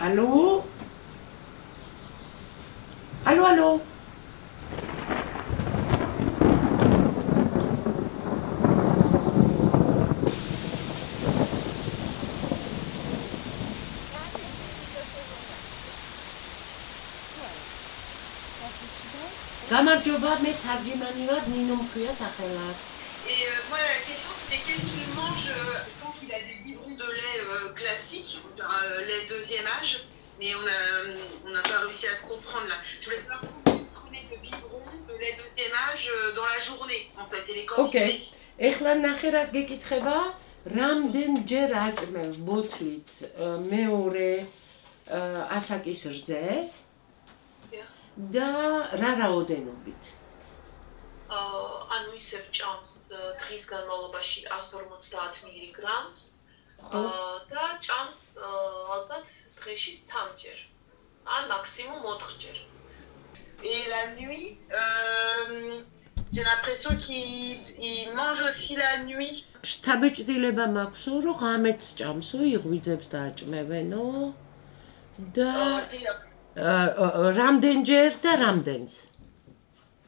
Алло? Алло, алло. გამარჯობა, მე თარჯიმანი ვარ, ნინო მქვია სახელად. Et moi, la question, c'était qu'est-ce qu'il mange. Je pense qu'il a des bidons de lait classiques, lait deuxième âge, mais on n'a pas réussi à se comprendre là. Je voulais savoir combien vous prenez de biberons de lait deuxième âge dans la journée, en fait, et les quantités. Ok. ეხლა ნახე რას გეკითხება, რამდენჯერ აჭმევ ბოთლით მეორე ასაკის რძეს და რა რაოდენობით? ანუ ისევ ჭამს დღის განმავლობაში 150 მგ-ს და ჭამს ალბათ დღეში 3-ჯერ ან მაქსიმუმ 4-ჯერ. Et la nuit, j'ai l'impression qu'il mange aussi la nuit. შთაბეჭდილება მაქვსო, რომ ღამეც ჭამსო, იღვიძებს და აჭმევენო და რამდენჯერ და რამდენს?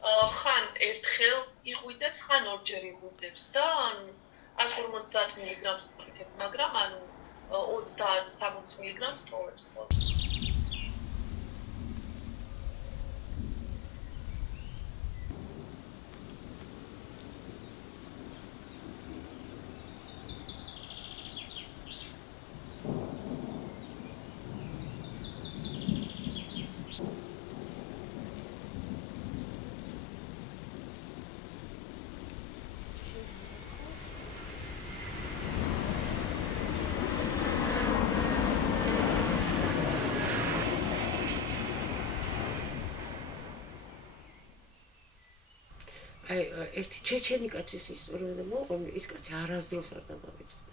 ხან ერთხელ იღვიძებს, ხან 2-ჯერ იღვიძებს და 150 მგ-ს ვიყიდებ, მაგრამ ანუ 30-60 მგ-ს ტოვებს ხო. ერთი ჩეჩენი კაცის ისტორია და მოყვე, ის კაცი არასდროს არ დამავიწყდა.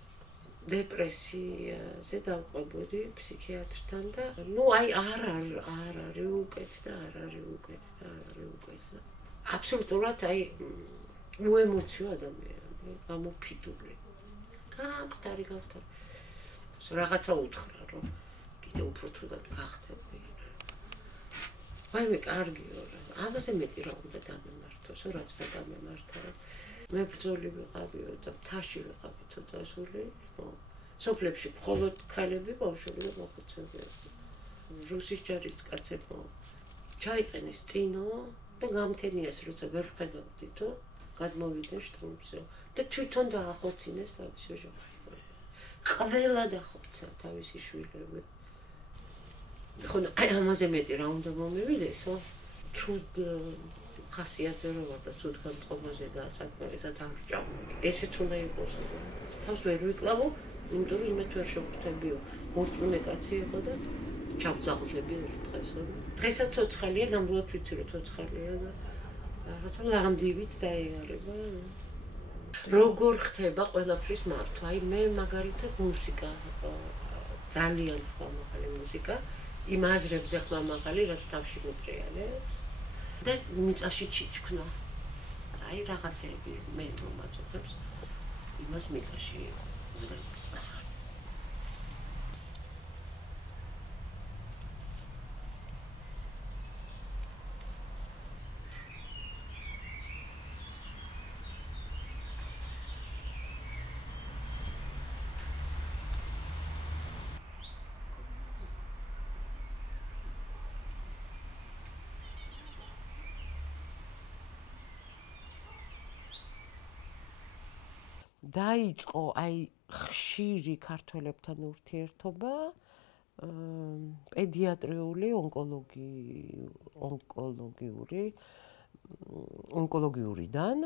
დეპრესიაზე დავყვებოდი ფსიქიატრთან და არ არის უკეთ და არ არის უკეთ და არ არის უკეთ და აბსოლუტურად უემოციო ადამიანი, გამოფიტული. გამხდარი. რაღაცა უთხრა, რომ კიდე უფრო თუდად გახდები. ვაიმე კარგიო რა. ამაზე მეტი რა უნდა დამემართოს, რაც მე დამემართა. მე ბრძოლი ვიყავიო და მთაში ვიყავითო დასული. სოფლებში მხოლოდ ქალები, ბავშვები და მოხუცები. რუსის ჯარის კაცებო ჩაიყენეს წინო და გამთენიას როცა ვერ ვხედავდითო, გადმოვიდა შტომზე და თვითონ დაახოცინეს თავისი ოჯახი. ყველა დახოცა თავისი შვილები. ხო, ამაზე მეტი რა უნდა მომივიდესო? ცუდ ხასიათზე რო ვარ და ცუდ განწყობაზე და საკმარისად არ ვჭამ. ესეც უნდა იყოს. თავს ვერ ვიკლავო, იმიტომ რომ იმით ვერ შევხვდებიო. მორწმუნე კაცი იყო და ჩავძაღლები ერთ დღესო. დღესაც ცოცხალია, ნამდვილად ვიცი რომ ცოცხალია და რაღაცა ლამდივით დაეღალება. როგორ ხდება ყველაფრის მართვა? მე მაგალითად მუსიკა ძალიან ხმამაღალი მუსიკა. იმ აზრებზე ხმამაღალი, რაც თავში მიფრიალებს და მიწაში ჩიჩქნა. რაღაცები მე მომაწუხებს იმას მიწაში. დაიწყო ხშირი ქართველებთან ურთიერთობა პედიატრიული ონკოლოგიურიდან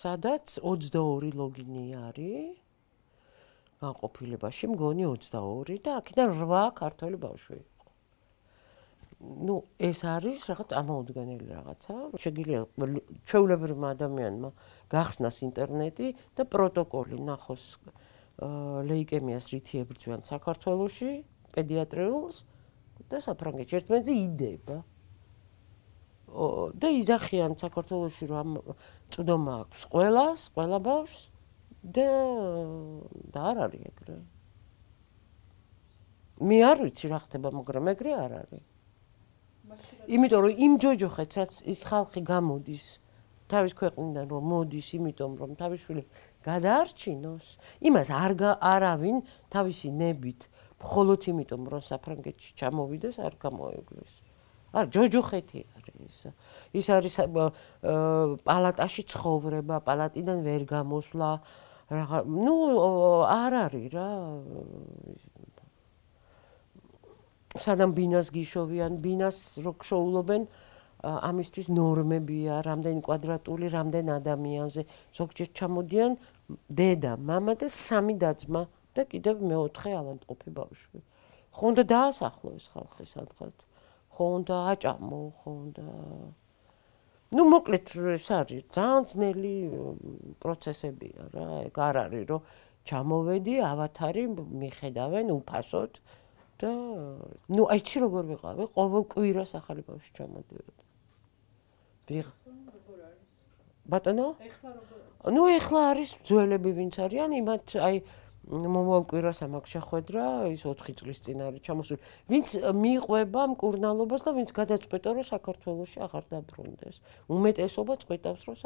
სადაც 22 ლოგინი არის განყოფილებაში მგონი 22 და აქედან 8 ქართველი ბავშვი. ეს არის რაღაც ამოუდგენელი რაღაცა. შეგიძლია ჩვეულებრივმა ადამიანმა გახსნას ინტერნეტი და პროტოკოლი ნახოს ლეიკემიას რითი ებრძვიან საქართველოში, პედიატრიულს და საფრანგეთში. ერთმანეთზე იდება. და იზახიან საქართველოში რომ წვდომა აქვს ყველა ბავშვს და არ არის ეგრე. მე არ ვიცი რა ხდება, მაგრამ ეგრე არ არის. იმიტომ რომ იმ ჯოჯოხეთსაც ის ხალხი გამოდის თავის ქვეყნიდან რომ მოდის, იმიტომ რომ თავის შვილი გადაარჩინოს, იმას არავინ თავისი ნებით, მხოლოდ იმიტომ რომ საფრანგეთში ჩამოვიდეს, არ გამოევლეს. არ ჯოჯოხეთი არის. ის არის პალატაში ცხოვრება, პალატიდან ვერ გამოსვლა, არ არის რა. სანამ ბინას გიშოვიან, ბინას რო გშოულობენ, ამისთვის ნორმებია, რამდენი კვადრატული, რამდენ ადამიანზე. ზოგჯერ ჩამოდიან დედა, მამა და 3 და-ძმა და კიდევ მეოთხე ავადმყოფი ბავშვი. ხო უნდა დაასახლო ეს ხალხი სადღაც. ხო უნდა აჭამო, ხო უნდა. მოკლედ ეს არის ძალიან ძნელი პროცესებია რა. ეგ არ არის რომ ჩამოვედი, ავათარი მიხედავენ უფასოდ და აი იცი როგორ ვიყავი, ყოველ კვირას ახალი ბავშვი ჩამოდიოდა. ბატონო? ეხლა არის ძველები ვინც არიან, იმათ აი მომავალ კვირას ამაქვს შეხვედრა, ის 4 წლის წინ არის ჩამოსული. ვინც მიყვება მკურნალობას და ვინც გადაწყვეტა რომ საქართველოში აღარ დაბრუნდეს. უმეტესობა წყვეტავს რომ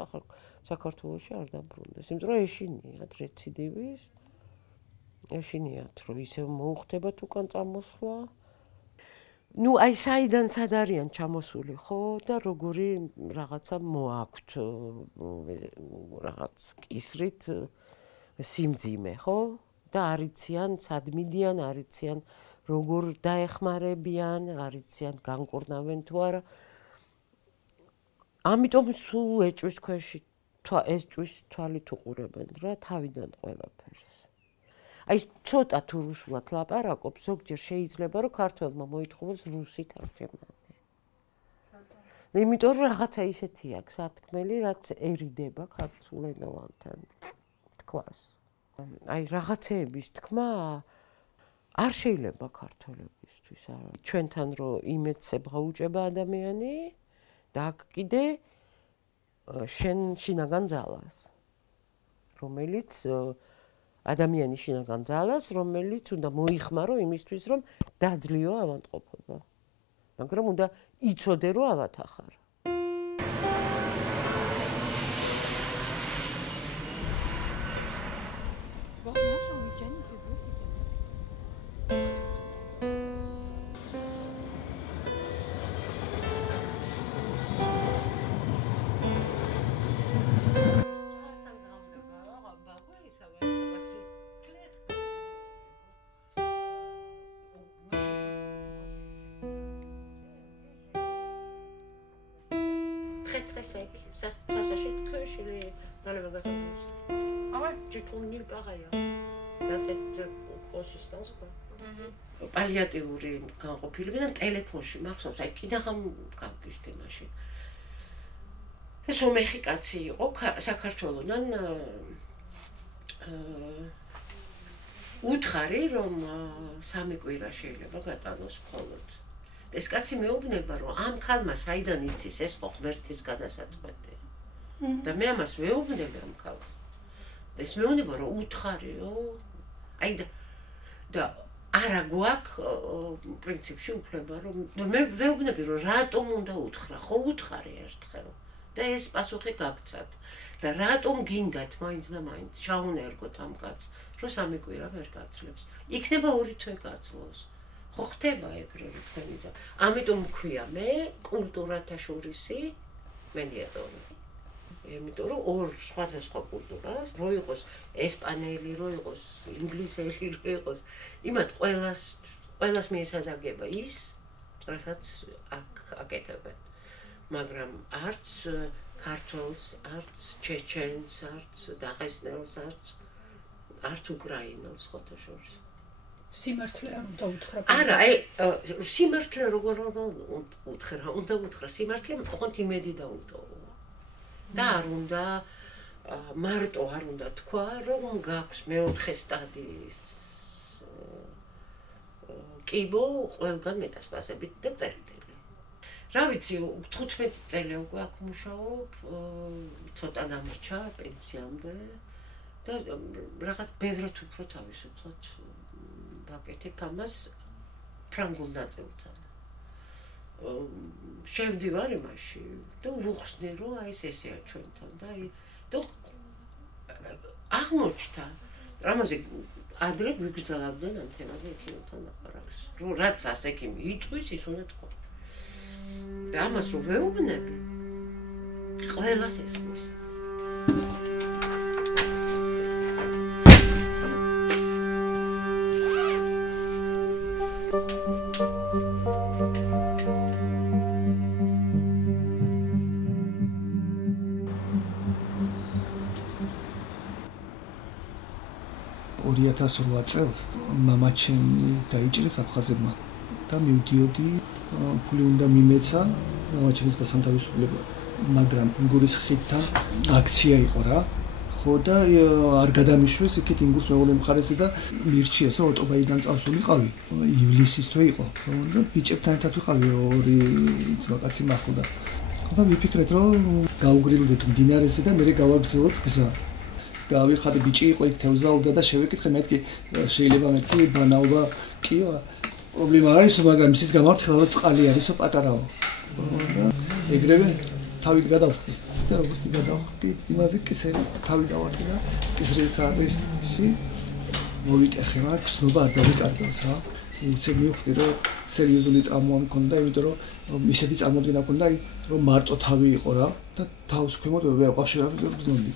საქართველოში არ დაბრუნდეს. იმიტომ რომ ეშინიათ რეციდივის. ეშინიათ რომ ისევ მოუხდებათ უკან წამოსვლა. აი საიდან სად არიან ჩამოსული ხო და როგორი რაღაცა მოაქვთ რაღაც კისრით სიმძიმე ხო და არიციან სად მიდიან, არიციან როგორ დაეხმარებიან, არიციან განკურნავენ თუ არა. ამიტომ სულ ეჭვის ქვეში ეჭვის თვალით უყურებენ რა თავიდან ყველაფერს. აი ცოტა თუ რუსულად ლაპარაკობს, ზოგჯერ შეიძლება რომ ქართველმა მოითხოვოს რუსით არჩევანი. იმიტომ რომ რაღაცა ისეთი აქვს სათქმელი, რაც ერიდება ქართულენოვანთან თქმას. აი რაღაცეების თქმა არ შეიძლება ქართველებისთვის. ჩვენთან რომ იმედს ებღაუჭება ადამიანი და აქ კიდე შენ შინაგან ძალას, რომელიც ადამიანი შინაგან ძალას, რომელიც უნდა მოიხმარო იმისთვის, რომ დაძლიო ავადმყოფობა. მაგრამ უნდა იცოდე, რომ ავათახარ. სასაში ქუჩილი დალება გასაგებს. აბა, ჯიტუნ ნილ პაღაია. დასეთ კონსისტანს ყო. პალიატიური განყოფილება და ტელეფონში მახსოვს, აი კიდაღამ გავგიშდი მაშინ. ეს ომეხი კაცი იყო საქართველოდან უთხარი რომ 3 კვირა შეიძლება გატანოს მხოლოდ. ეს კაცი მეუბნება რომ ამ ქალმა საიდან იცის ეს ხო ღმერთის გადასაწყვეტი. და მე ამას მეუბნები ამ ქალს. ეს მეუბნება რომ უთხარიო. აი და არა გვაქვს პრინციპში უფლება რომ მე მეუბნები რომ რატომ უნდა უთხრა, ხო უთხარი ერთხელ. და ეს პასუხი გაგცათ. და რატომ გინდათ მაინც და მაინც ჩაუნერგოთ ამ კაცს, რომ 3 კვირა ვერ გაძლებს. იქნება 2 თვე გაძლოს. ხო ხდება ეგრე რომ თქვენი ძა. ამიტომ მქვია მე კულტურათა შორისი მედიატორი. იმიტომ რომ ორ სხვადასხვა კულტურას, რო იყოს ესპანელი, რო იყოს ინგლისელი, რო იყოს, იმათ ყველას მიესადაგება ის, რასაც აკეთებენ. მაგრამ არც ქართველს, არც ჩეჩენს, არც დაღესტნელს, არც უკრაინელს ხოთა შორის. სიმართლე არ უნდა უთხრა. არა, აი სიმართლე როგორ უნდა უთხრა, სიმართლე ოღონდ იმედი დაუტოვო. და არ უნდა მარტო არ უნდა თქვა, რომ გაქვს მეოთხე სტადიის კიბო ყველგან მეტასტაზებით და წერტილი. რა ვიცი, 15 წელი უკვე აქ მუშაობ, ცოტა დამრჩა პენსიამდე და რაღაც ბევრად უფრო თავისუფლად ვაკეთებ ამას, ფრანგულ ნაწილთან. შევდივარ იმაში და ვუხსნი რომ აი ესეა ჩვენთან და აი და აღმოჩნდა რამაზე ადრე ვიგრძელებდნენ ამ თემაზე ექიმთან ლაპარაკს რომ რაც ასე ექიმი იტყვის ის უნდა თქვა და ამას რომ ვეუბნები ყველას ესმის წელს მამაჩემი დაიჭრეს აფხაზებმა და მივდიოდი ფული უნდა მიმეცა მამაჩემის გასამთავისუფლებლად მაგრამ ინგურის ხიდთან აქცია იყო რა ხო და არ გადამიშვეს იქით ინგურის მეორე მხარეზე და მირჩიეს რომ ოტობაიდან წავსულიყავი ივლისის თვე იყო და ბიჭებთან ერთად ვიყავი ორი ძმაკაცი მახლდა და ვიფიქრეთ რომ გავუგრილდეთ მდინარეზე და მე გავაგზავნოთ გზა გავიხადე ბიჭი იყო იქ თევზაუდა და შევეკითხე მეთქი შეიძლება მეთქი ბანაობა კიო პრობლემა არ არის მაგრამ ისიც გამართლა რომ წყალი არისო პატარაო ეგრევე თავით გადავხდი და როგორც გადავხდი იმაზე კისერი თავი დავარდი და კისრის სარესში მოვიტეხე რა გზნობა არ დავიკარგავს რა უცებ მივხვდი რომ სერიოზული ტრავმა მქონდა იმიტომ რომ ისეთი წარმოდგენა მქონდა რომ მარტო თავი იყო რა და თავს ქვემოთ ვეყავში რა გზნობდი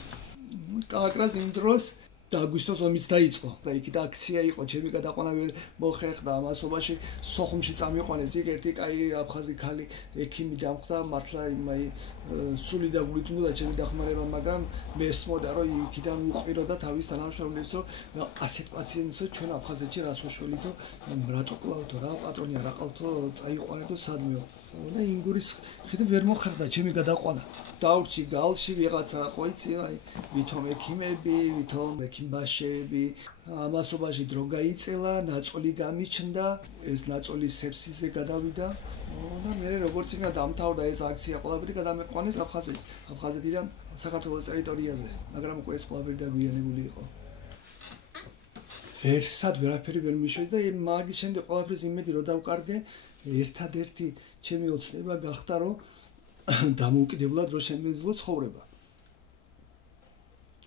კაკრას იმ დროს აგვისტოს ომიც დაიწყო და იქით აქცია იყო ჩემი გადაყვანა ვერ მოხერხდა ამასობაში სოხუმში წამიყვანეს იქ ერთი კაი აფხაზი ქალი ექიმი დამხვდა მართლა იმაი სული და გულით უნდა ჩემი დახმარება მაგრამ მე ესმოდა რომ იქიდან უყვიროდა თავის თანამშრომლებს რომ ასეთ პაციენტსო ჩვენ აფხაზეთში რას უშველითო რატო კლავთო რა პატრონი არ აყავთო წაიყვანეთო სადმეო და ინგურის ხიდი ვერ მოხერხდა ჩემი გადაყვანა დავრჩი გალში ვიღაცა ყოიცი აი ვითომ ექიმები ვითომ ექიმბაშები ამასობაში დრო გაიწელა ნაწოლი გამიჩნდა ეს ნაწოლი სეფსისზე გადავიდა და მე როგორც იქნა დამთავრდა ეს აქცია ყველაფერი გადამეყვანეს აფხაზეთიდან საქართველოს ტერიტორიაზე მაგრამ უკვე ეს ყველაფერი დაგვიანებული იყო ვერსად ვერაფერი ვერ მიშვეს და მაგის შემდეგ ყველაფრის იმედი რომ დავკარგე ერთადერთი ჩემი ოცნება გახდა რომ დამოუკიდებლად რო შემეძლო ცხოვრება.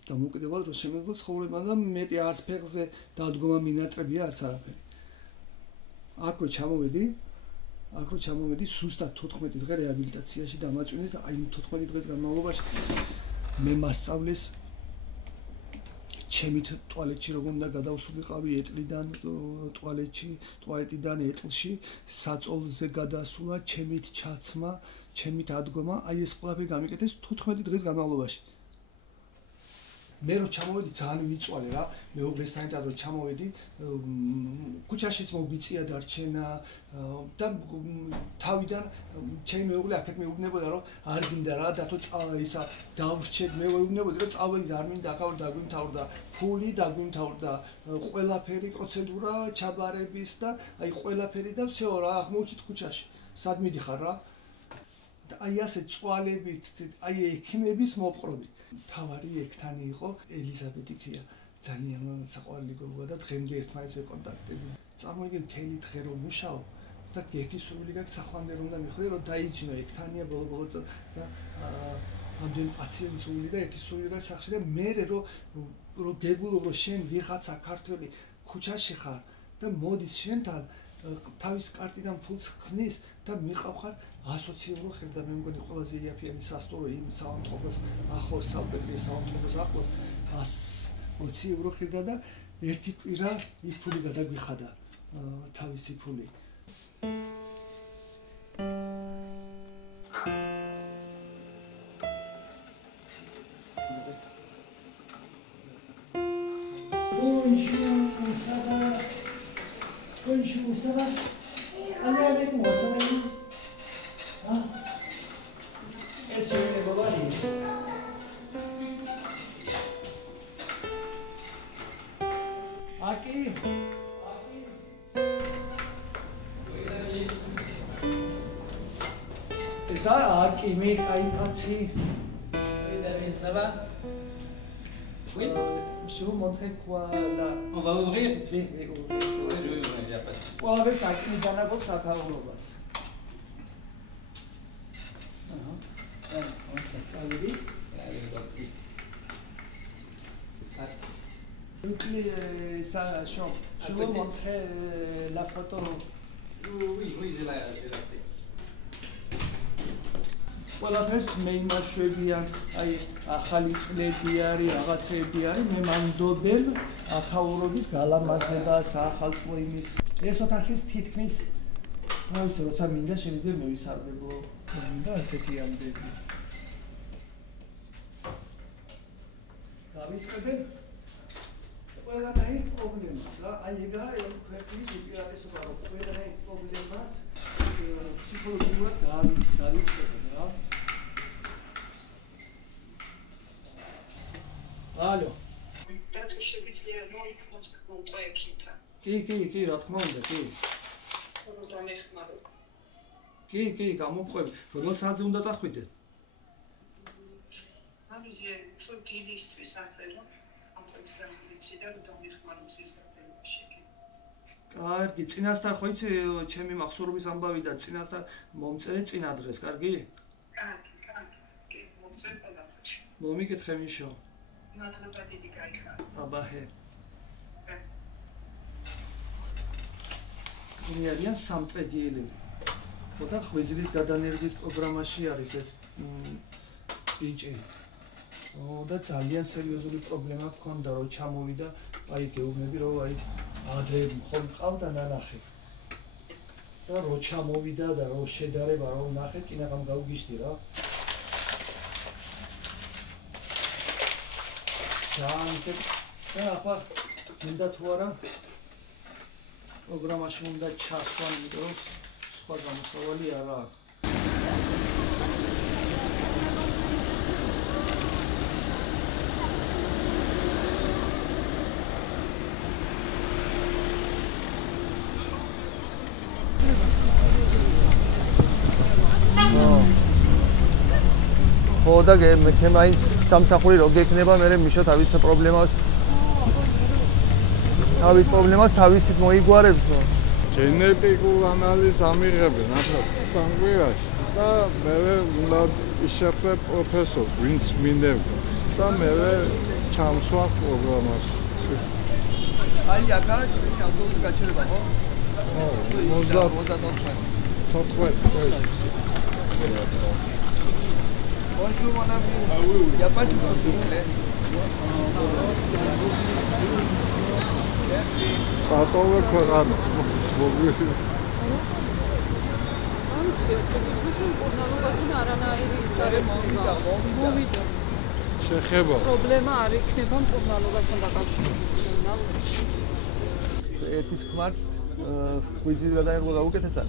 დამოუკიდებლად რო შემეძლო ცხოვრება და მეტი არც ფეხზე დადგომა მინატრებია არც არაფერი. აქ რო ჩამოვედი სუსტად 14 დღე რეაბილიტაციაში დამაწვინეს და აი 14 დღის განმავლობაში მე მასწავლეს ჩემი ტუალეტში როგორ უნდა გადავსულიყავი ეტლიდან ტუალეტიდან ეტლში საწოლზე გადასულა ჩემით ჩაცმა ჩემით ადგომა აი ეს ყველაფერი გამიკეთეს 15 დღის განმავლობაში მე რო ჩამოვედი ძალიან ვიწვალე რა მეუღლესთან ერთად რო ჩამოვედი ქუჩაშიც მოგვიწია დარჩენა და თავიდან ჩემი მეუღლე აქეთ მეუბნებოდა რომ არ გინდა რა დათო ისა დავრჩეთ მე ვეუბნებოდი რომ წავედი არ მინდა ახლა დაგვიმთავრდა ფული დაგვიმთავრდა ყველაფერი პროცედურა ჩაბარების და აი ყველაფერი და всё რა აღმოჩით ქუჩაში სად მიდიხარ რა და აი ასე წვალებით აი ექიმების მოპყრობით თავარი ექთანი იყო ელიზაბეთი ქია ძალიან საყვარელი გოგოა და დღემდე ერთმანეთს ვეკონტაქტები წარმოიდგინე მთელი დღე რომ მუშაობ და ერთი სული გაქვს სახლამდე რომ მიხვდე რომ დაიძინო ექთანია ბოლო და ამდენ პაციენტს სული და ერთი სული გაქვს სახლში და მე რომ გეგულობ რომ შენ ვიღაცა ქართველი ქუჩაში ხარ და მოდის შენთან თავის კარტიდან ფულს ხსნის და მიყავხარ ასოციაციურ ხელდა მე მგონი ყველაზე იაფიანი სასტუმრო იმ საავადმყოფოს ახლოს საპეტრიე საავადმყოფოს ახლოს 120 ევრო ხილდა და ერთი კვირა ის ფული გადაგვიხადა თავისი ფული Bonjour, ça va? Allez avec moi, ça va? Hein? Est-ce que vous voulez voir Aki? Et ça, Aki, mais Aïkatsi. Oui, David, ça va? Oui? je vous montrer quoi là. On va ouvrir. Oui, Oui, je vais ouvrir, il n'y a pas de souci. Voilà, ça qui nous donne beaucoup ça quand on va. Allez, on va ouvrir. Ça chambre. Je vous montrer la photo. Oui, j'ai la pris. ყველაფერს მე იმაშვები აი ახალი წლები არის, რაღაცები არის, მე მანდობენ ათაურობის გალამაზება, საახალწლო იმის. ეს ოთახის თითქმის რა ვიცი, როცა მინდა შევიდე მევისარდებო. მინდა ასეთი ამბები. დავიწყებენ ყველანაირ პრობლემას რა. აი ეგაა ქვეყნის უპირატესობა, რომ ყველანაირ პრობლემას ფსიქოლოგიურად დავიწყებენ რა. Алло. Тату შეიძლება მომწოეკითა. კი, რა თქმა უნდა, კი. რომ ეხმარო. კი, გამომყვები. რომელ საათზე უნდა წახვიდეთ? ამაზე თუ დიდისთვის ასე რომ ამტკიცებიჩი და რომ ეხმარო სისტემაში. კარგი, წინასწარ ხო იცი, ჩემი მახსოვრობის ამბავი და წინასწარ მომწერე წინა დღეს, კარგი? კარგი, მომწერე ყველაფერში. მომიკითხე მიშო. მადლობა დიდი გაიხარა. აბაჰე. ისინი არიან სამტრედიელები. ხო და ღვიძლის გადანერგის პროგრამაში არის ეს ბიჭი. და ძალიან სერიოზული პრობლემა ჰქონდა, რომ ჩამოვიდა, აი გეუბნები, რომ აი ადრე მხოლოდ ყავდა ნანახი. და რო ჩამოვიდა და რო შედარება რო ნახე, კინაღამ გაუგიშდი რა. ისე და ახლა მინდა თუ არა პროგრამაში უნდა ჩასვან, იმიტომ რომ სხვა გამოსავალი არ აქვს. ხო და მე მაინც სამსახური რო გეკნება, მე მიშო თავის პრობლემას თავისით მოიგوارებსო. გენეტიკულ ანალიზს ამიღებენ ახლა სამგვარაში და მე უნდა ისწავლე პროფესორს, ვინც მინდება და მე ჩამსვამ პროგრამაში. აი აკა ავტობუსი გაჩერება ხო? ხო, 34. Bonjour mon ami. Il n'y a pas de souci, s'il vous plaît. Merci. Pardon, Coran. შეხება. პრობლემა არ იქნება მკურნალობასთან დაკავშირებით. ერთის ქმარს ღვიძლის გადანერგვა გაუკეთესა?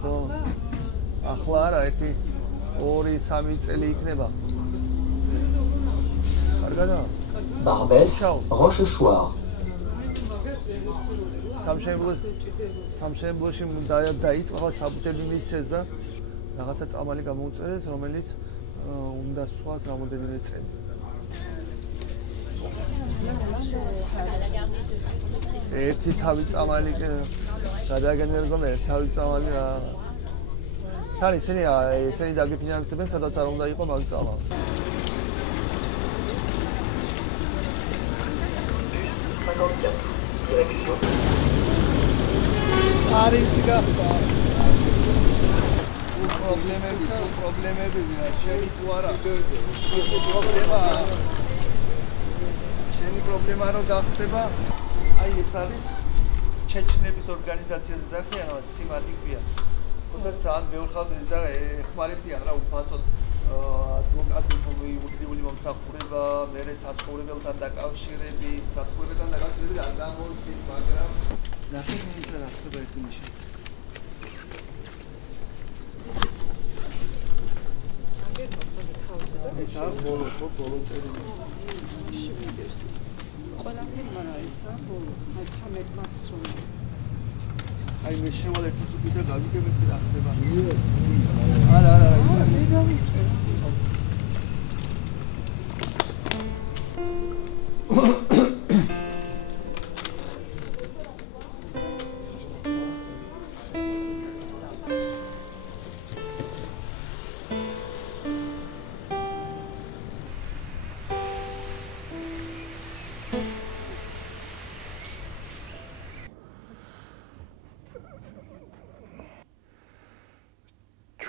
ხო. ახლა არა, ერთი 2-3 წელი იქნება. კარგადა? Barbès, Rochechouart. სამშენებლოში დაიწყო საბუთები მისცეს და რაღაცა წამალი გამოუწერეს, რომელიც უნდა სხვას რამოდენიმე წელი. ერთი თავი წამალი გადაგენერგო, ერთი თავი წამალი რა. თან ისინი დაგიფინანსებენ, სადაც არ უნდა იყო მაგ წამალს. არის გახდა. პრობლემები შენი თუ არა. შენი პრობლემა რო გახდება, აი ეს არის ჩეჩნების ორგანიზაციაზე დახიან, სიმადი ქვია. და ძალიან ბევრ ხალხს ეხმარებიან რა უფასოდ ადვოკატის მოუწოდებელი მომსახურება, მერე საცხოვრებელთან დაკავშირები, არ გამოსდის, მაგრამ ნახე მინდა რა ხდება ერთი ნიშანი. ეს არის ბოლო წელი. ყველაფერი მარა ისა ბოლო 13 სული. აი მე შევალ ერთი წუთი და გავიგებთ რა ხდება. არა, მე გავიჭერ.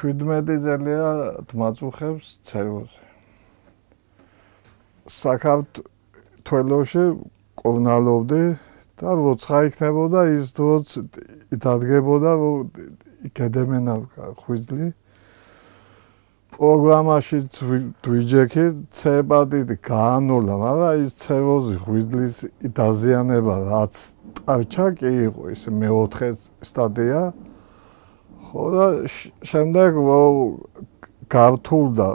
17 წელია დმაწუხებს ცერვოზე. საქართველოში კოვნალობდი და როცა იქნებოდა ის დროც ითარგებოდა რომ იკედემენა ხვიზლი პროგრამაში დვიჯექი ცებადით გაანულა, მაგრამ ის ცერვოზი ხვიზლის დაზიანება რაც ტარჩა კი იყო ის მეოთხე სტადია. ხო და შემდეგ გართულდა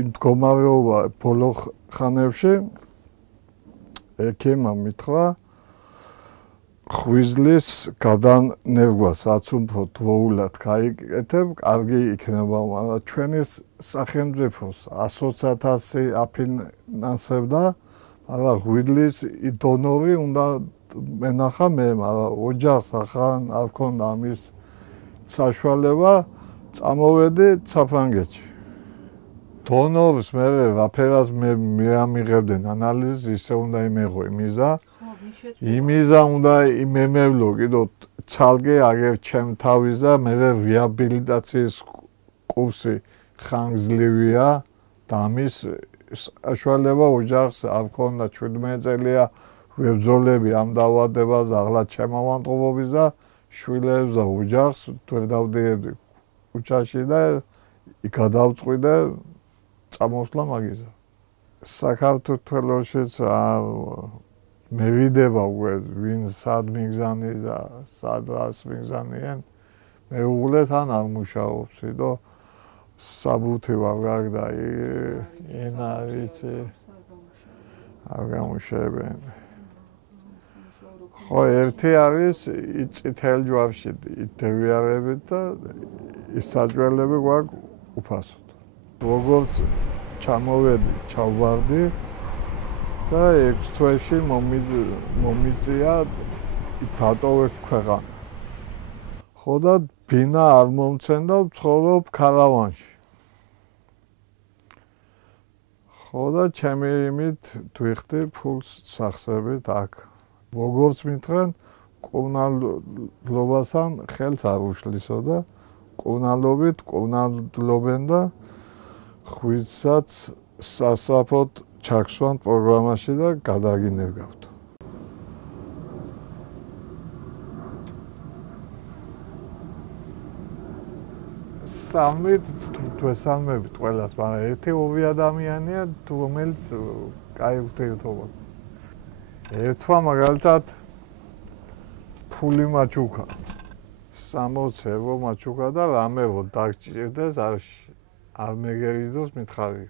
იმ მდგომარეობა ბოლო ხანებში ექიმმა მითხრა ხვიზლის გადანერგვას რაც უფრო დროულად გაიკეთებ, კარგი იქნება, მაგრამ ჩვენი სახელმწიფოს 100,000 აფინანსებდა, მაგრამ ხვიზლის დონორი უნდა მენახა მე, მაგრამ ოჯახს ახლა არ ქონდა ამის საშუალება, წამოვედი საფრანგეთში. დონორს მე რაფერას მეამიღებდნენ ანალიზს, ისე უნდა იმეღო იმიზა. იმიზა უნდა იმემევლო კიდო ცალკე აგერ ჩემ თავის და მე რეაბილიტაციის კურსი ხანგრძლივია და ამის საშუალება ოჯახს არ ქონდა 17 წელია ვებრძოლები ამ დაავადებას ახლა ჩემავანტყობობის და შვილებს და ოჯახს ვერ დავდიებდი ქუჩაში და იქ გადავწყვიტე წამოსვლა მაგიზა. საქართველოშიც მევიდება უკვე ვინ სად მიგზავნის და სად რას მიგზავნიან მეუღლე თან არ მუშაობს და საბუთი ვარ გაგდა ენა ვიცი არ გამუშავებენ. ხო ერთი არის წითელ ჯვარში დევიარებით და ის საჭველები გვაქვს უფასოდ. როგორც ჩამოვედი ჩავვარდი და 6 თვეში მომიწია დატოვე ქვეყანა. ხო და ბინა არ მომცენ და ვცხოვრობ ქარავანში. ხო და ჩემი იმით დვიხდი ფულს სახსრებით აქ. როგორც მითხრენ, კოვნალობასთან ხელს არ უშლისო და კოვნალობით კოვნალობენ და ხვიზსაც სასწრაფოდ ჩაქსვან პროგრამაში და გადაგინერგავთ. სამით თვესალმებით ყველას, მაგრამ ერთი-ორი ადამიანია, რომელიც კაი ურთიერთობა. ერთმა მაგალითად ფული მაჩუქა. 60 ევრო მაჩუქა და რამეო დაგჭირდეს არ მეგერიდოს მითხარი.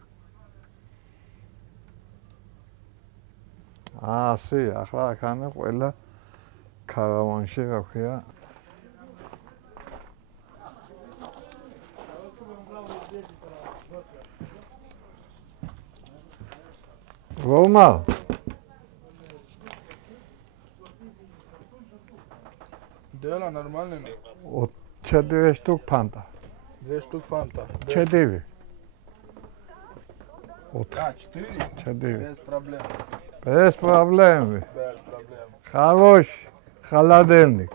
ასე ახლა აქანე ყველა ქარავანში რა ქვია Roma Dela нормально. 4 штук фанта. 2 штук фанта. 4. 4? 4. Без проблем. Без проблем. Без проблем. Хороший холодильник.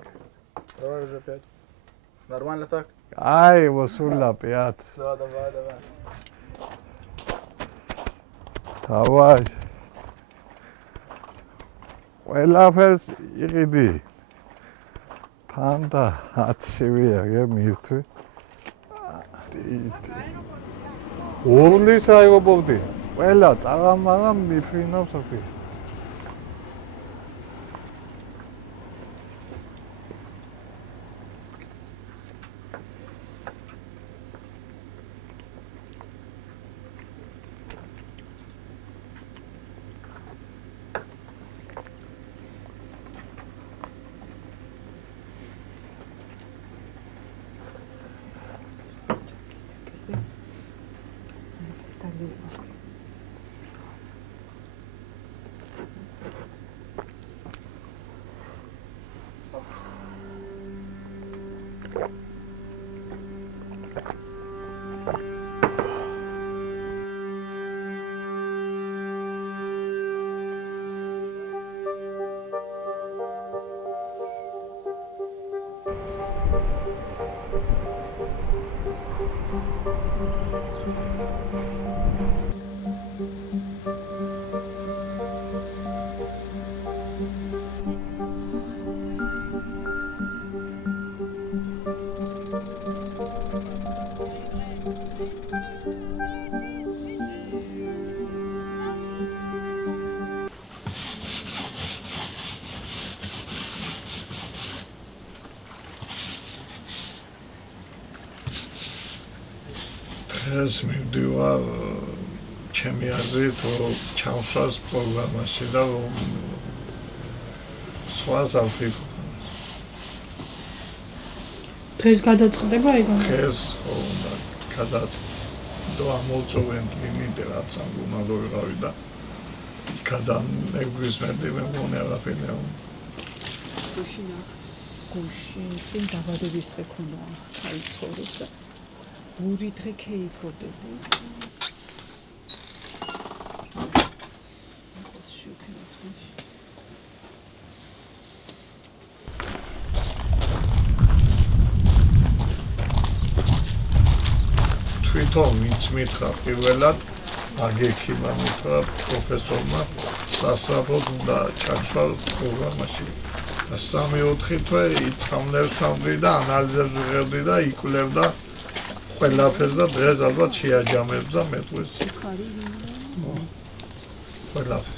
Давай уже 5. Нормально так? Ай, Васуля, 5. Все, давай. Давай. ყველაფერს იყიდი. ფანტა 10-ვია მივთვი. ორლის აიღობდი. ყველა წაღამაღა მიფრინავს აქ. ეს მივდივარ ჩემი აზრით ჩამსვას პროგრამაში და სხვას არ ვფიქრობ. დღეს გადაწყდება ეგ? დღეს უნდა გადაწყდეს. და ამოწოვენ ლიმიტი რაც ამ უნდა ვიყავი და იქიდან ეგვიზმენდი მე მგონი აღაფერი არ უნდა. გუშინ წინ დაბადების დღე ქონდა ჩაიცხოვრეს და ორი დღე ქეიფობდები. თვითონ ვინც მითხრა პირველად აგექიმა მითხრა პროფესორმა სასწრაფოდ უნდა ჩაჩვა პროგრამაში და 3-4 თვე იწამლევსავდი და ანალიზებს ვიღებდი და იკვლევდა ყველაფერს და დღეს ალბათ შეაჯამებს და მეტყვის ყველაფერს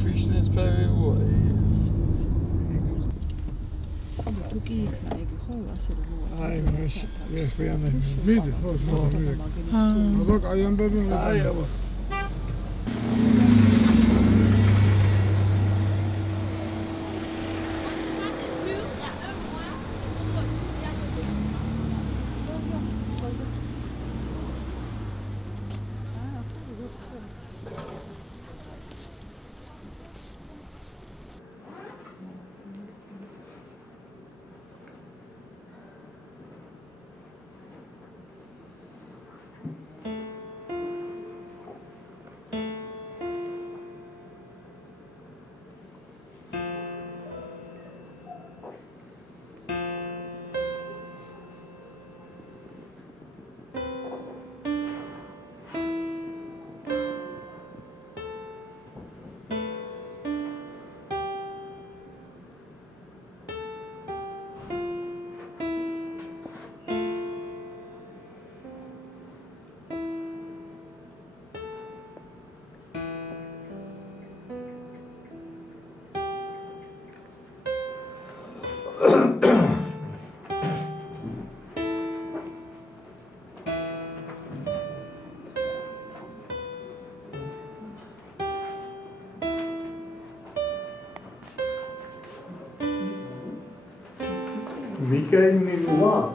Christmas very well. თუ კი იქნა ეგ ხო ასე რომ აი ეს ვეხიანე. მიდი ხო მოდი. აბა აი ამბები აი აბა. Mikael Milua.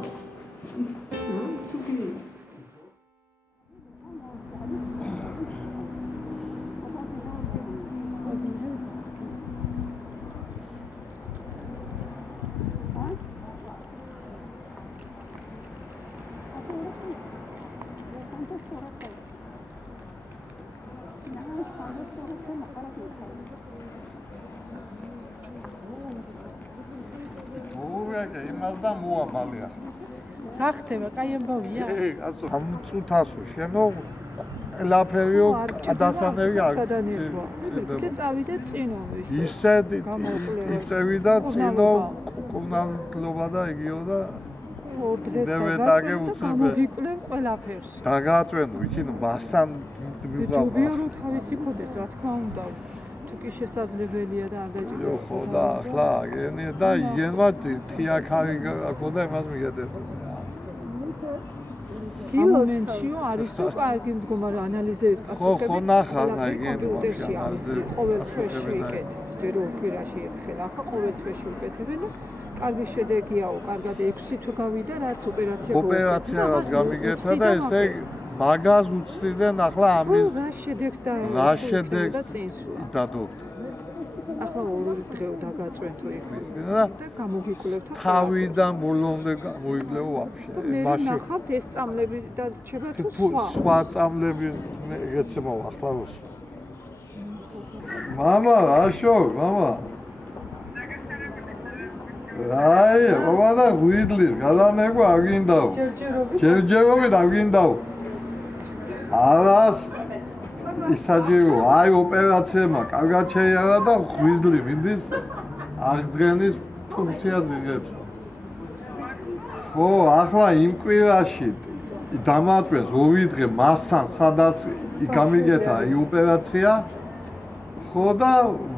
იმასდა მოაბალია. რა ხდება? კაი ამბავია? კაცო, ამ წუთასო შენო ყველაფერიო გადასანევი არ გადანერგვა. ისე წავიდა წინო ის. ისე იწევიდა წინო კუნალობა და იგიო და დევეტაგე უცებ. გიკლენ ყველაფერს. დაგაწვენო, იქინ მასთან მივყავ. ჯობია რომ თავისი ქოდეს, რა თქმა უნდა. კი შესაძლებელია და არ დაჭირდება. ხო და ახლა გენი და იგენმა თიაქარი გქონდა იმას მიგედებოდა. მომენტში არის უკარგი მდგომარე ანალიზების პასუხები. ხო ნახანა იგენი ყოველ თვეში იკეთებს, ჯერ ორ კვირაში ერთხელ, ახლა ყოველ თვეში უკეთებენ და კარგი შედეგიაო, კარგად 6 თვე გავიდა, რაც ოპერაცია რაც გამიგეთა და ესე მაგას უცდიდნენ ახლა ამის რა შედეგს დადო. ახლა ორი დღეო დაგაწვენთო იქ და გამოგიკვლევთ თავიდან ბოლომდე გამოიკლევ ვაფშე. მაშინ ნახავთ ეს წამლები და რჩება თუ სხვა წამლები ეგეცემა ახლა როს. მამა, აშო, მამა. აი, ოვანა გვიდლის, გადანეგვა აგინდაო. ჯერჯერობით აგინდაო. არას ისაჯირო, აი ოპერაციებმა კარგად შეიარა და ღვიძლი მინდის აღდგენის ფუნქციას იღებს. ხო, ახლა იმ კვირაში დამატვეს 2 დღე მასთან სადაც გამიგეთა ოპერაცია ხო და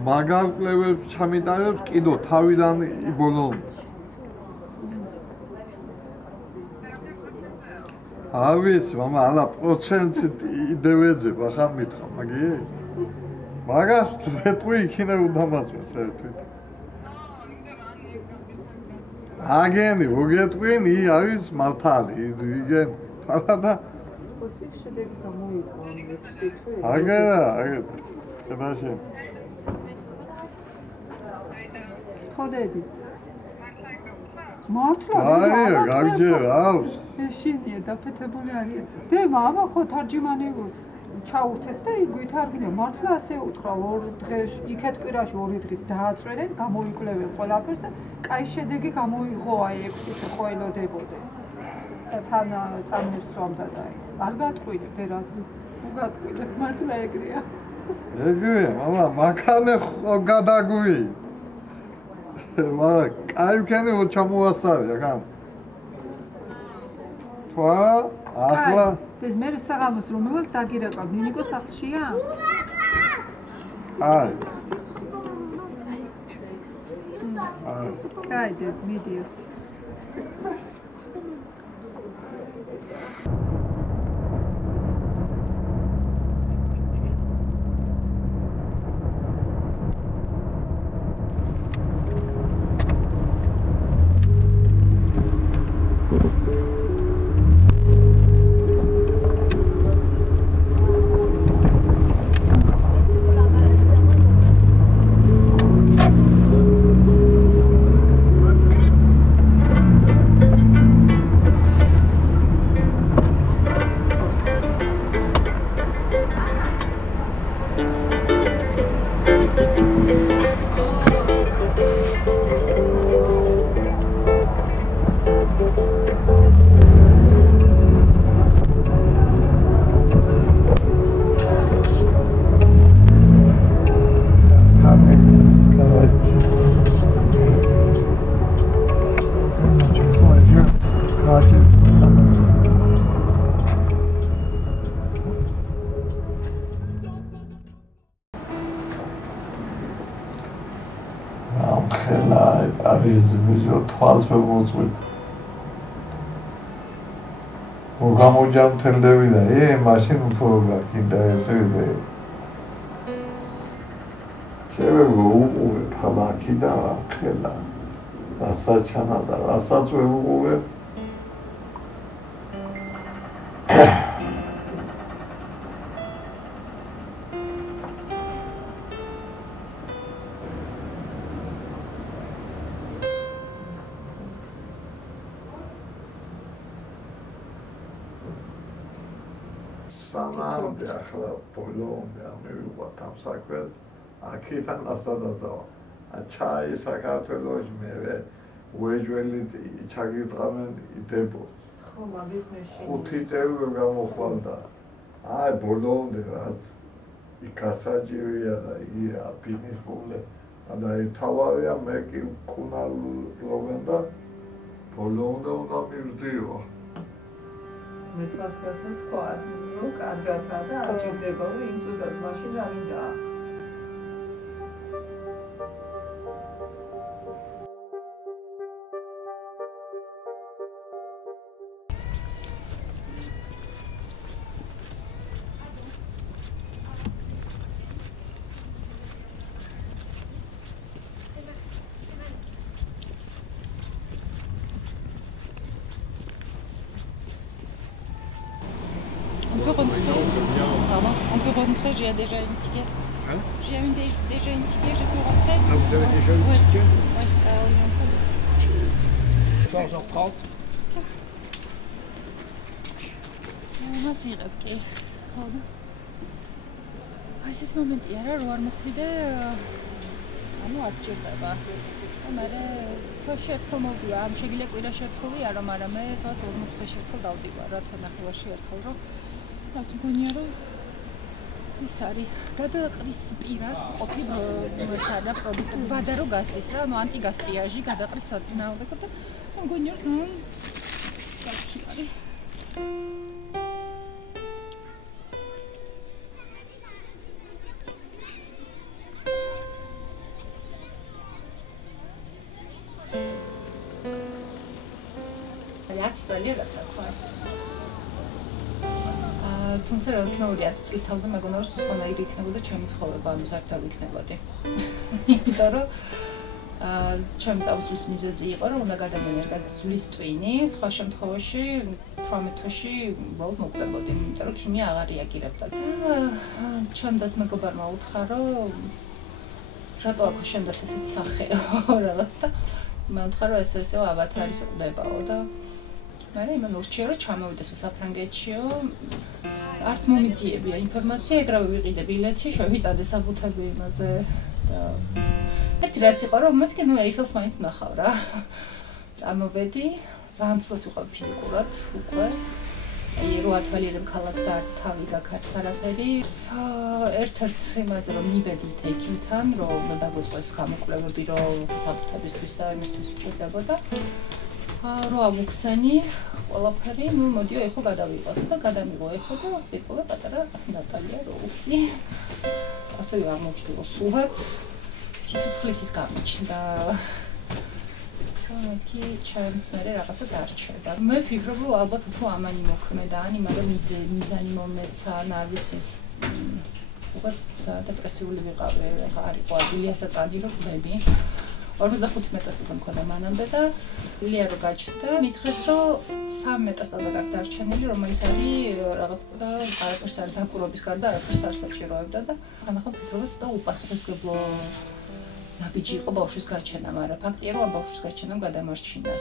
მაგალკლებებს ჩამიტარებს კიდო თავიდან იბოლონოს არ ვიცი მამა ალა პროცენტით იდევეძებ ახლა მითხრა მაგი მაგას თვე იქნება უდამაწვეს ერთით აგენი უგეთყვინ ი არის მართალი igen და შედეგი გამოიყო აგერა კადაში ხოდედი მართლა აი გაგჯერავს ეშინია დაფეთებული არის დე მამა ხო თარჯიმანი ჩაურთეთ და იგვითარგმნა მართლა ასე უთხრა 2 დღეში იქეთ კვირაში 2 დღით დააწვერენ გამოიკვლევენ ყველაფერს და კაი შედეგი გამოიღო აი 6 თვე ხო ელოდებოდე და თან წამებს სვამდა და არ გატყვინებ დერაზი უგატყვინებ მართლა ეგრეა ეგრეა მამა მაქანე ხო გადაგვი მამა კაი ვქენი ჩამოასწავე ხან თვა ახლა ეს მე საღამოს რომელ დაგირეკავ ნინიკო სახლშია? აი. აი დე ვიდეო. გამოჯამთელდები და მაშინ უფრო გაკინდაესები შევეღო უყურე ქალაქი და ხელა ასაჩანა და ასაც ვეუყურე სანამდე ახლა ბოლომდე ამივიყვათ ამ საქმეს აქედან ასადაზავა ჩაი საქართველოში მე უეჯველი ჩაგიტყამენ იდებოს ხო მაგის მეში 5 წელი გამოხვალდა აი ბოლომდე რაც იქასაჯირია და ია ფინიშბოლე და აი თავარია მე კი კუნალობენ და ბოლომდე უნდა მივდიო მე თავს გასათქვა ნუ კარგადაა და არ ჭირდება რომ იმ წუთას მაშინ რა მინდა On peut rentrer, j'ai déjà une ticket. Hein? J'ai déjà une ticket, je peux rentrer. Ah, vous avez déjà une ticket? Oui, on est ensemble. 14h30. Masir, ok. Cet moment, il y a là, je vais me faire მერე შერთხელ მოვდივარ, ამ შეგიძლია კვირა შერთხელი არა, მაგრამ მე სადაც 40 დღე შერთხელ დავდივარ, რა თქმა ნახევარში ერთხელ, რომ რაც მგონია, რომ ის არის გადაყრის პირას მყოფი სადა პროდუქტი, ვადა რო გასდის რა, ანუ ანტიგასპიაჟი გადაყრის საწინააღმდეგო და მგონია, რომ ძალიან კარგი არის. წელი რაცა ხო? თუმცა რაც ნაური 10 წლის თავზე მეგონა რომ სხვანაირი იქნებოდა ჩემი ცხოვრება, ანუ საერთოდ არ ვიქნებოდი. იმიტომ რომ ჩემი წავსვლის მიზეზი იყო რომ უნდა გადამენერგა ძვლის ტვინი, სხვა შემთხვევაში 18 თვეში უბრალოდ მოვკვდებოდი, იმიტომ რომ ქიმია აღარ რეაგირებდა. ჩემ დას მეგობარმა უთხრა რომ რატო აქ შენდას ესეთი სახეო რაღაც და მე უთხრა რომ ესეო ავათარის ყდებაო და მაგრამ იმან ურჩია რომ ჩამოვიდეს საფრანგეთშიო არც მომიძიებია ინფორმაცია ეგრევე ვიყიდე ბილეთი შევიტანე საბუთები იმაზე და ერთი რაც იყო რომ მეთქე ნუ ეიფელს მაინც ნახავ რა წამოვედი ძალიან ცუდად ვიყავ ფიზიკურად უკვე აი რო ათვალიერებ ქალაქს და არც თავი გაქარც არაფერი ერთ-ერთ იმაზე რომ მივედით ექიმთან რომ უნდა დაგვეწყოს გამოკვლევები რომ საბუთებისთვის და იმისთვის ვჭირდებოდა რო ავუხსენი ყველაფერი, ნუ მოდიო ეხო გადავიყოთ და გადამიღო ეხო და ვიყავე პატარა ნატალია როუსი. ასე აღმოჩნდა სულად სიცოცხლის ის გამიჩნდა. თუმცა ჩემს მერე რაღაცა დარჩება. მე ვფიქრობ რომ ალბათ უფრო ამანი მოქმედა, მაგრამ მიზანი მომეცა, არ ვიცი უკვე დეპრესიული ვიყავი, არ იყო ადვილი ასაკადი რომ ვები. 45 მეტასტაზა მქონდა მანამდე და ლია რო გაჩნდა, მითხრეს რომ 3 მეტასტაზა გაქვს დარჩენილი, რომელიც არის რაღაც და არაფერს არ დაკვირვების გარდა არაფერს არ საჭიროებდა და ანახა ფიქრობთ და უპასუხისმგებლო ნაბიჯი იყო ბავშვის გაჩენა, მაგრამ ფაქტია რომ ბავშვის გაჩენამ გადამარჩინა.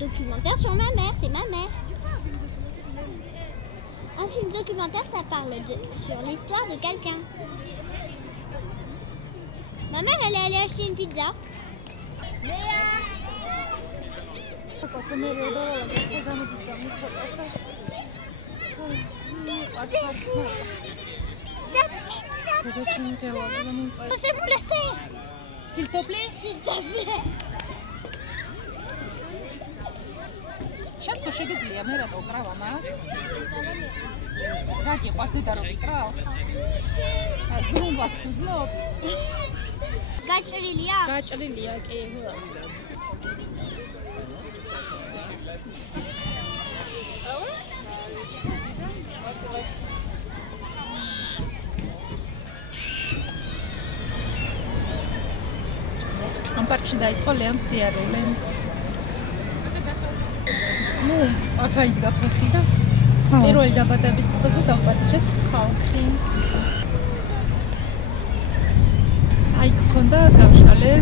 Documentaire sur ma mère, c'est ma mère. Un film documentaire, ça parle sur l'histoire de quelqu'un. Ma mère, elle est allée acheter une pizza. Léa! Fais-vous laisser! S'il te plaît? S'il te plaît! Შენც შეგიძლია მე რატო ვკრავ ამას? რა გიყვარს დედა რომ ვიკრავს? ზრუნვას ვძნობ? გაჭრილია? გაჭრილია კი. ამ პარკში დაიწყო ლეამ სიარული. Ну, აქაი გაფრთხი და პირველი დაბადების დღეზე დავპატიჟეთ ხალხი. აი გქონდა გავშალე,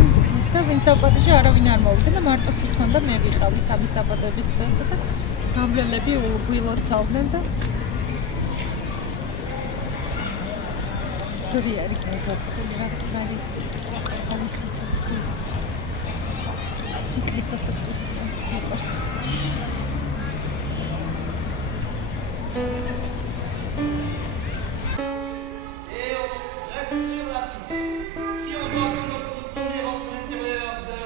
ის და ვინც დავპატიჟე არავინ არ მოვიდა და მარტო თვითონ და მე ვიყავით ამის დაბადების დღეზე და გამლელები უგვილოცავდნენ და გრი არის გაზაფხული რაც ნალი ხალის სიცოცხლის ციკლის დასაწყისია მიყვარს. Et on reste sur la piste. Si on doit tourner en l'intérieur de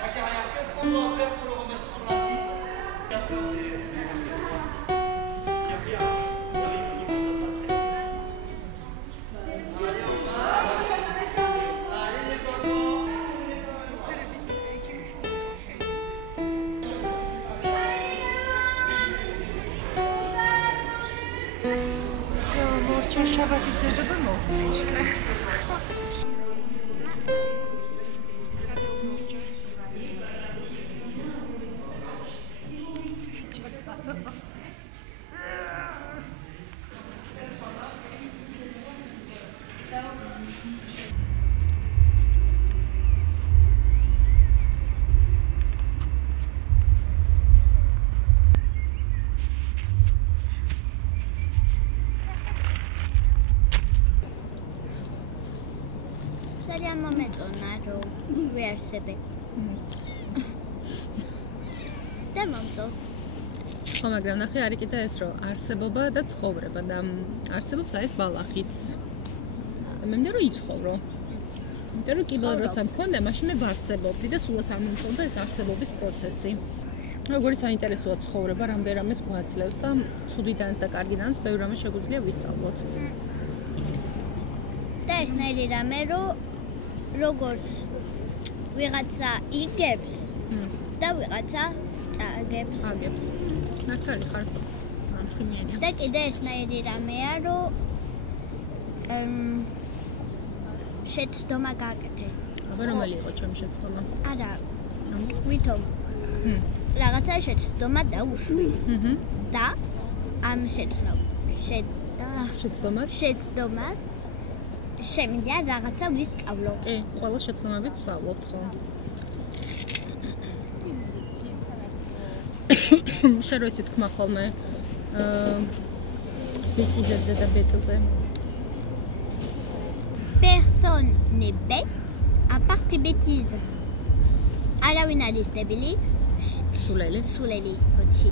la carrière, qu'est-ce qu'on doit faire pour le remettre sur la piste? შაბათის დედობა მოვწეშკა. ძალიან მომეწონა რომ ვეარსებე. და მომწონს. ხო, მაგრამ ნახე არის კიდე ეს რომ არსებობა და ცხოვრება და არსებობს აი ეს ბალახიც. მე მგონი რომ იცხოვრო. იმიტომ რომ კიბელ როცა მქონდა, მაშინ მე ვარსებობდი და სულაც არ მომწონდა ეს არსებობის პროცესი. როგორც საინტერესოა ცხოვრება, რამდენადაც გვაძლევს და ცუდიდანაც და კარგიდანაც ბევრ რამეს შეგვიძლია ვისწავლოთ. და ესნაირი რამე რომ როგორც ვიღაცა იგებს და ვიღაცა წაგებს. აგებს. ნახალი ხარ. ამხიმიანია. და კიდე ესნაირი რამეა რომ შეცდომა გააკეთე. აბა რომელი იყო ჩემი შეცდომა? არა. ვითომ რაღაცა შეცდომა დაუშვი. და ამ შეცდომას შემიძლია რაღაცა ვისწავლო. კი, ყველა შეცდომებით ვსწავლობთ ხო? შენ რო იცი თქმა ხოლმე ბეწიზებზე და ბეტზე. Personne n'est bête à part les bêtises. არავინ არის დებილი? სულელი. სულელი, ოჩი.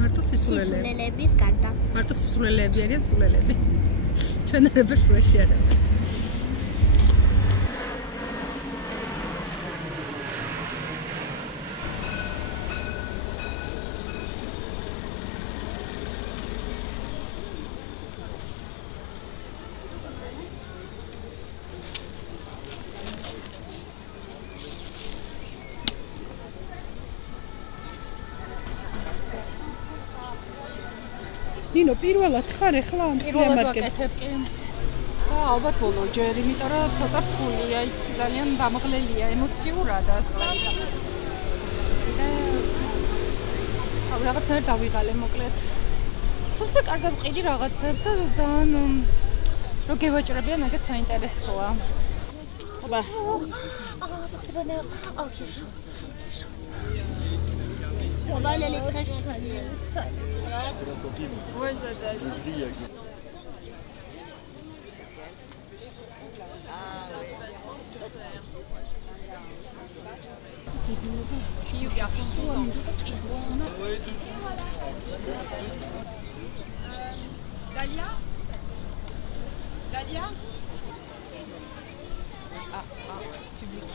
მარტო სისულელები. სულელების გარდა. მარტო სისულელები არიან სულელები. ჩვენ არაბა შუაში არამედ. ნინო, პირველად ხარ ახლა ამ სუპერმარკეტში? და ალბათ ბოლო ჯერ, იმიტომ რომ ცოტა რთულია, იცი ძალიან დამღლელია ემოციურადაც და რაღაცნაირად დავიღალე მოკლედ. თუმცა კარგად ვყიდი რაღაცებს და ძალიან რო გევაჭრებიან, ეგეც საინტერესოა. აბა. On va aller les crèches. Ouais, j'adore. Fille ou garçon 12 ans. Dalia? Dalia? Public.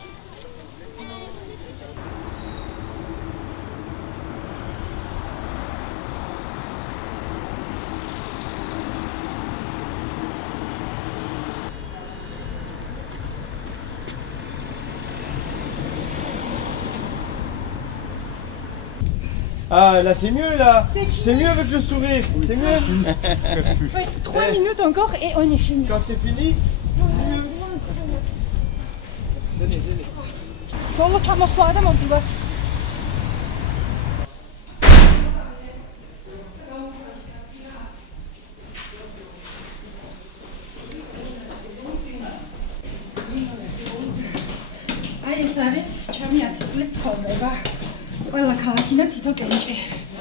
Ah, là c'est mieux là. C'est mieux avec le sourire. C'est mieux. Ouais, 3 minutes encore et on est fini. Quand c'est fini, c'est mieux. Donnez. Jolo ჩამოსვლა და მომდივა. აი ეს არის ჩემი 10 წლის ცხოვრება. ყველა ქალაქი და თითო კენჭი.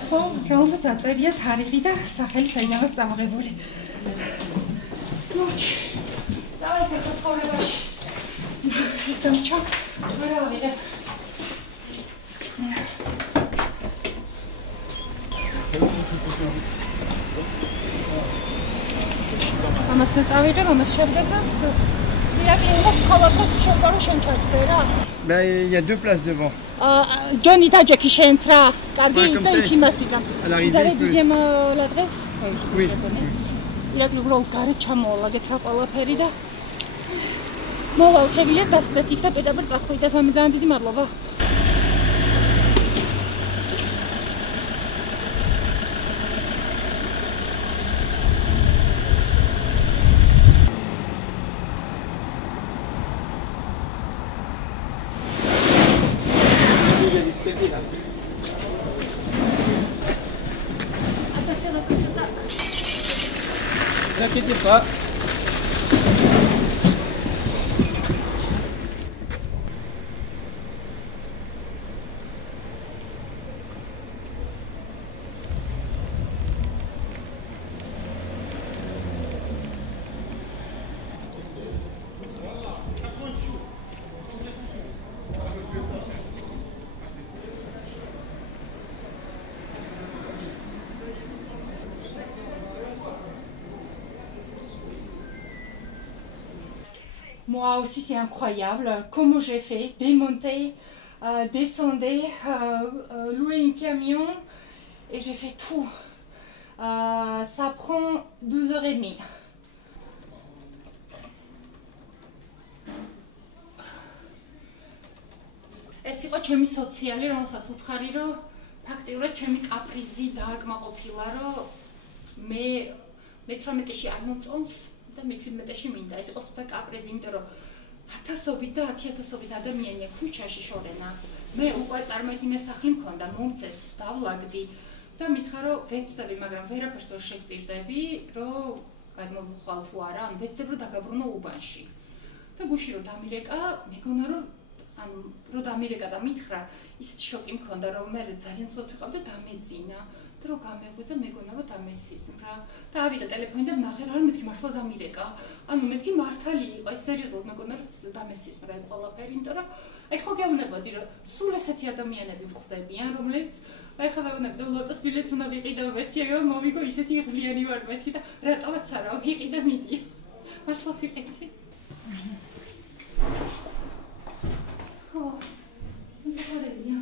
ხო, რომელსაც აწერია თარიღი და სახელი საიდანაც წამოღებული. მოჩი. წავედი ხო ცხოვრებაში. ეს დამრჩა. არა ვიღებ. ამას წავიღებ, ამას შევდებ და Ben, il y a 2 places devant. Johnny Tajaki შენს რა. კარგი, და იქ იმას იზამ. Vous avez deuxième l'adresse? Oui. ირაკლი გარეთ ჩამოვალაგეთ რა ყველაფერი და მოვალ შეგიძლიათ დასკდეთ იქ და პედაბერ წახვიდეთ. მე ძალიან დიდი მადლობა. Ne vous inquiétez pas. Moi aussi, c'est incroyable. Comment j'ai fait? Démonter, descendre, louer un camion. Et j'ai fait tout. Ça prend 12h30. ეს იყო ჩემი სოციალი, რომელსაც უთხარი, რომ ფაქტიურად ჩემი კაპრიზი დააკმაყოფილა, რომ მე 18-ში არ მომწონს და მე 17-ში მინდა. ეს იყო სულთა კაპრიზი, იმიტომ რომ 1000-ობით და 10000-ობით ადამიანია ქუჩაში შორენა. მე უკვე წარმოიდგინე სახლი მქონდა, მომწეს, დავლაგდი და მითხრა, რომ ვეცდები, მაგრამ ვერაფერს ვერ შეგპირდები, რომ გადმოვიხვალ თუ არა, ან ვეცდები, რომ დაგაბრუნო უბანში. და გუში რომ დამირეკა, მეგონა რომ ანუ რო დამირეკა და მითხრა, ისეთ შოკი მქონდა, რომ მე ძალიან ცუდ ვიყავ და დამეძინა. და რო გამეღვიძა, მეგონა რომ დამესიზმრა. და ავიღე ტელეფონი და ვნახე, რა მეთქი მართლა დამირეკა. ანუ მეთქი მართალი იყო, ეს სერიოზულად მეგონა რომ დამესიზმრა ეს ყველაფერი, იმიტომ რომ აი ხო გეუბნებოდი, რომ სულ ესეთი ადამიანები ვხვდებიან, რომლებიც აი ხა ვეუბნებდი, ლოტოს ბილეთს უნდა ვიყიდო, მეთქი ეგ მოვიგო, ისეთი ღლიანი ვარ მეთქი და რატომაც არა, ვიყი და მიდი. მართლა ვიყიდი. Oh, non so fare via.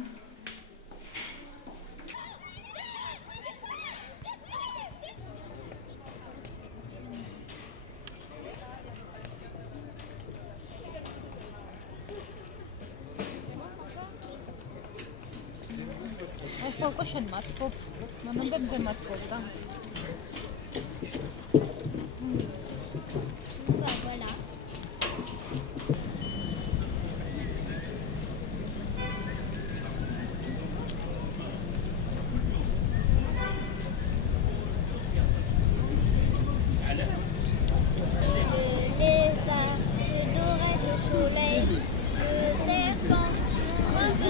Ecco, qua c'è il matpo, ma non devo usare il matpo, voilà.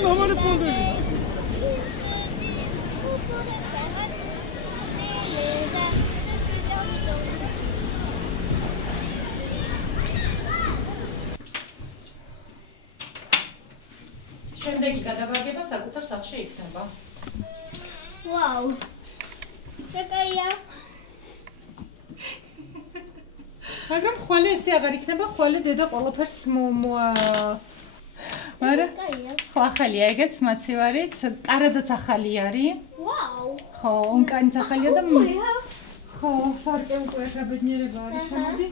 Non, ma répondez. შემდეგი გადაბარგება საკუთარ სახლში იქნება. ვაუ. კაკაია. მაგრამ ხვალე ესე აღარ იქნება, ხვალე დედა ყველაფერს მარა ხო ახალია, ეგეც მაცივარიც, კარადაც ახალი არის. ვაუ. ხო, უნკანიც ახალია და ხო, სარკე უკვე გაბედნიერება არის შემოდი.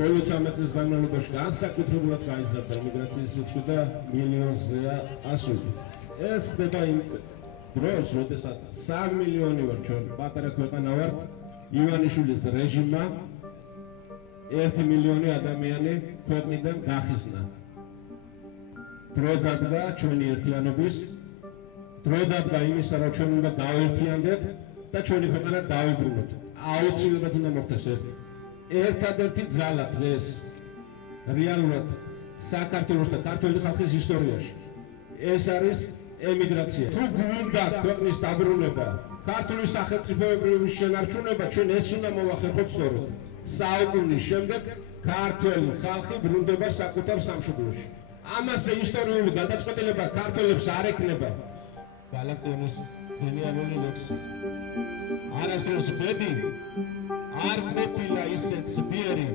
ბოლო 13 წლის განმავლობაში განსაკუთრებულად გაიზარდა ემიგრაციის რიცხვი და მილიონზეა ასული. ეს ხდება იმ დროს, როდესაც 3 მილიონი ვარ ჩვენ პატარა ქვეყანა ვართ, ივანიშვილის რეჟიმმა 1 მილიონი ადამიანი ქვეყნიდან გახიზნა. დრო დადგა ჩვენი ერთიანობის, დრო დადგა იმისა, რომ ჩვენ უნდა გავერთიანდეთ და ჩვენი ქვეყანა დავიბრუნოთ. აუცილებლად უნდა მოხდეს ერთადერთი ძალა დღეს რეალურად საქართველოს და ქართული ხალხის ისტორიაში ეს არის ემიგრაცია. თუ გვინდათ ქვეყნის დაბრუნება, ქართული სახელმწიფოებრიობის შენარჩუნება, ჩვენ ეს უნდა მოვახერხოთ სწორად. საუკუნის შემდეგ ქართველი ხალხი ბრუნდება საკუთარ სამშობლოში. ამაზე ისტორიული გადაწყვეტილება ქართველებს არ ექნება. გალაქტიონის გენიალური ლექსი. არასდროს ბედი არ ყოფილა ისე ცბიერი,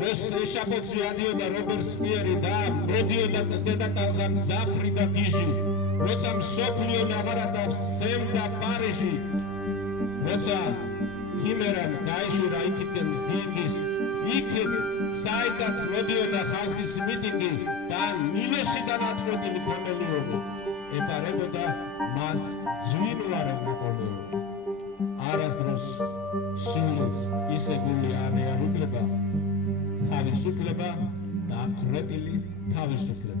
როს ეშაპოци ადიოდა რობერსპიერი და მოდიოდა დედატალღა მძაფრი და გიჟი, როცა მსოფლიო ნაღარადა სემდა პარიჟი, როცა ქიმერამ გაეშურა იქიდან გიგის, იქით საიდაც მოდიოდა ხალხის მიტინგი და ნილოსიდან აწყვეტილი კამელიორი ეტარებოდა მას ძვინვარე ნაპოლეონი. არასდროს სულ ისე გული არ ეალუდება თავისუფლება და ხრეტილი თავისუფლება.